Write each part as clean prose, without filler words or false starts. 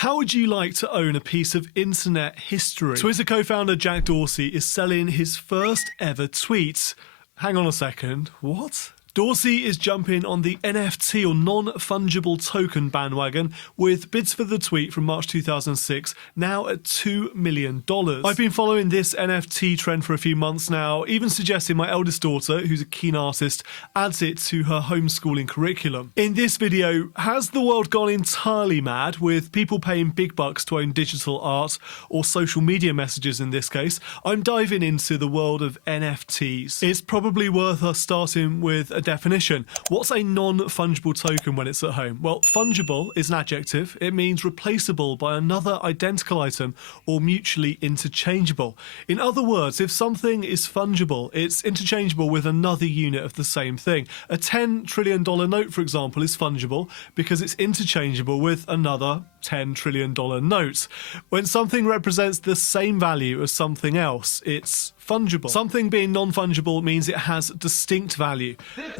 How would you like to own a piece of internet history? Twitter co-founder Jack Dorsey is selling his first ever tweets. Hang on a second, what? Dorsey is jumping on the NFT or non-fungible token bandwagon with bids for the tweet from March 2006 now at $2 million. I've been following this NFT trend for a few months now, even suggesting my eldest daughter, who's a keen artist, adds it to her homeschooling curriculum. In this video, has the world gone entirely mad with people paying big bucks to own digital art or social media messages in this case? I'm diving into the world of NFTs. It's probably worth us starting with a definition. What's a non-fungible token when it's at home? Well, fungible is an adjective. It means replaceable by another identical item or mutually interchangeable. In other words, if something is fungible, it's interchangeable with another unit of the same thing. A $10 trillion note, for example, is fungible because it's interchangeable with another $10 trillion note. When something represents the same value as something else, it's fungible. Something being non-fungible means it has distinct value.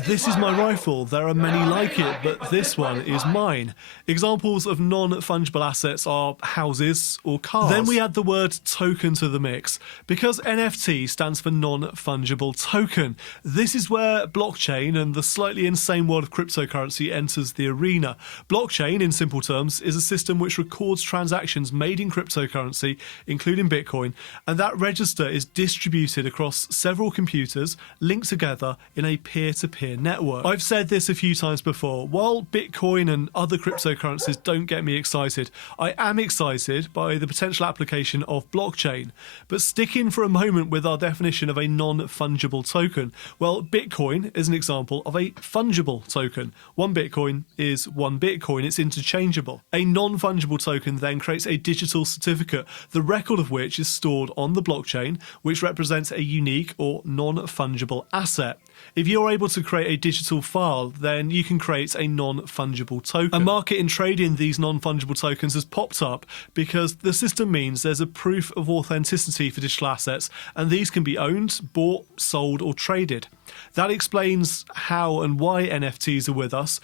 This is my rifle. There are many like it, but this one is mine. Examples of non-fungible assets are houses or cars. Then we add the word token to the mix. Because NFT stands for non-fungible token, this is where blockchain and the slightly insane world of cryptocurrency enters the arena. Blockchain, in simple terms, is a system which records transactions made in cryptocurrency, including Bitcoin, and that register is distributed across several computers linked together in a peer-to-peer network. I've said this a few times before. While Bitcoin and other cryptocurrencies don't get me excited, I am excited by the potential application of blockchain. But sticking for a moment with our definition of a non-fungible token, well, Bitcoin is an example of a fungible token. One Bitcoin is one Bitcoin. It's interchangeable. A non-fungible token then creates a digital certificate, the record of which is stored on the blockchain, which represents a unique or non-fungible asset. If you're able to create a digital file, then you can create a non-fungible token. A market in trading these non-fungible tokens has popped up because the system means there's a proof of authenticity for digital assets, and these can be owned, bought, sold, or traded. That explains how and why NFTs are with us.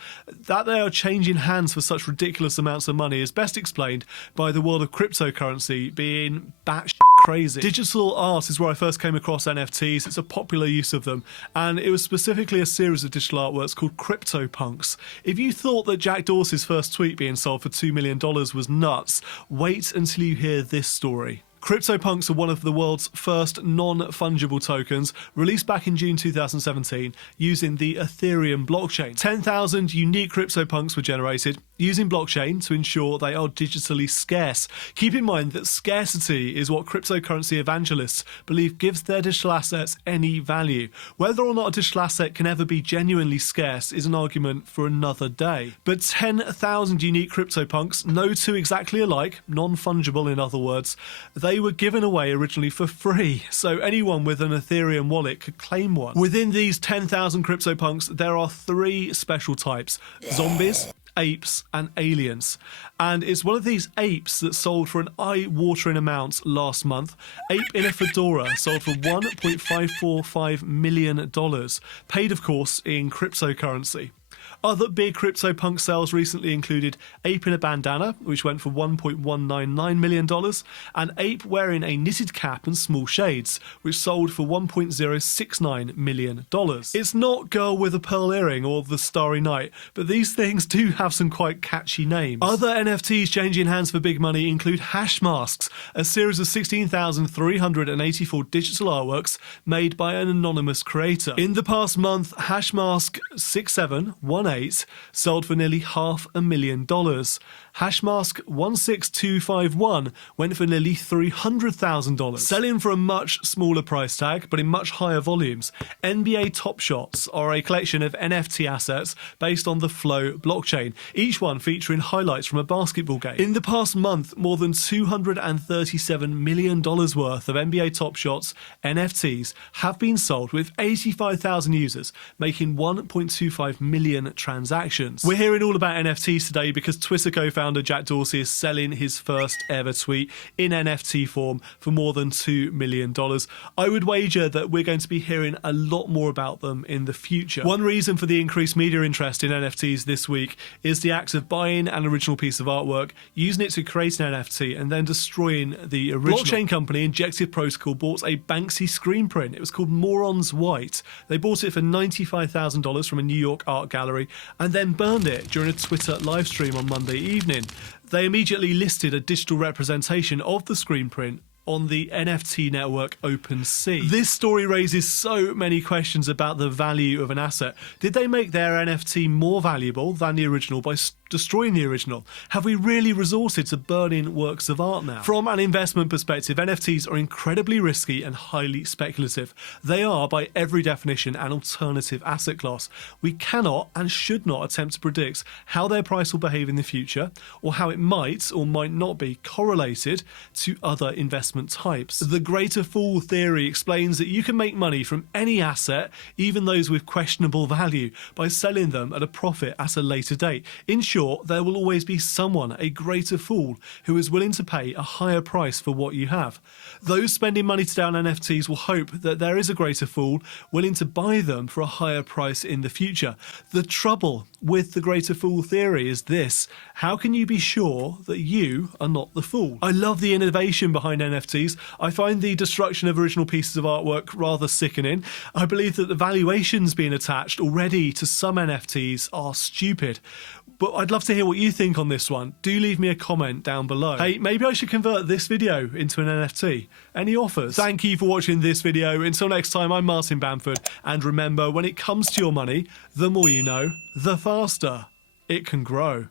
That they are changing hands for such ridiculous amounts of money is best explained by the world of cryptocurrency being batshit crazy. Digital art is where I first came across NFTs. It's a popular use of them, and it was specifically a series of digital artworks called CryptoPunks. If you thought that Jack Dorsey's first tweet being sold for $2 million was nuts, wait until you hear this story. CryptoPunks are one of the world's first non-fungible tokens, released back in June 2017 using the Ethereum blockchain. 10,000 unique CryptoPunks were generated using blockchain to ensure they are digitally scarce. Keep in mind that scarcity is what cryptocurrency evangelists believe gives their digital assets any value. Whether or not a digital asset can ever be genuinely scarce is an argument for another day. But 10,000 unique CryptoPunks, no two exactly alike, non-fungible in other words, they were given away originally for free, so anyone with an Ethereum wallet could claim one. Within these 10,000 CryptoPunks, there are three special types: zombies, apes, and aliens. And it's one of these apes that sold for an eye-watering amount last month. Ape in a fedora sold for $1.545 million, paid of course in cryptocurrency. Other big CryptoPunk sales recently included Ape in a bandana, which went for $1.199 million, and Ape wearing a knitted cap and small shades, which sold for $1.069 million. It's not Girl with a Pearl Earring or The Starry Night, but these things do have some quite catchy names. Other NFTs changing hands for big money include hash masks, a series of 16,384 digital artworks made by an anonymous creator. In the past month, hash mask 6718 sold for nearly $500,000. Hashmask 16251 went for nearly $300,000. Selling for a much smaller price tag, but in much higher volumes, NBA Top Shots are a collection of NFT assets based on the Flow blockchain, each one featuring highlights from a basketball game. In the past month, more than $237 million worth of NBA Top Shots NFTs have been sold, with 85,000 users making 1.25 million transactions. We're hearing all about NFTs today because Twitter co-founder co-founder Jack Dorsey is selling his first ever tweet in NFT form for more than $2 million. I would wager that we're going to be hearing a lot more about them in the future. One reason for the increased media interest in NFTs this week is the act of buying an original piece of artwork, using it to create an NFT, and then destroying the original. Blockchain company Injective Protocol bought a Banksy screen print. It was called Morons White. They bought it for $95,000 from a New York art gallery and then burned it during a Twitter live stream on Monday evening. They immediately listed a digital representation of the screen print on the NFT network OpenSea. This story raises so many questions about the value of an asset. Did they make their NFT more valuable than the original by destroying the original? Have we really resorted to burning works of art now? From an investment perspective, NFTs are incredibly risky and highly speculative. They are, by every definition, an alternative asset class. We cannot and should not attempt to predict how their price will behave in the future, or how it might or might not be correlated to other investment types. The greater fool theory explains that you can make money from any asset, even those with questionable value, by selling them at a profit at a later date. In short, there will always be someone, a greater fool, who is willing to pay a higher price for what you have. Those spending money to down NFTs will hope that there is a greater fool willing to buy them for a higher price in the future. The trouble with the greater fool theory is this: how can you be sure that you are not the fool? I love the innovation behind NFTs. I find the destruction of original pieces of artwork rather sickening. I believe that the valuations being attached already to some NFTs are stupid. But I'd love to hear what you think on this one. Do leave me a comment down below. Hey, maybe I should convert this video into an NFT. Any offers? Thank you for watching this video. Until next time, I'm Martin Bamford. And remember, when it comes to your money, the more you know, the faster it can grow.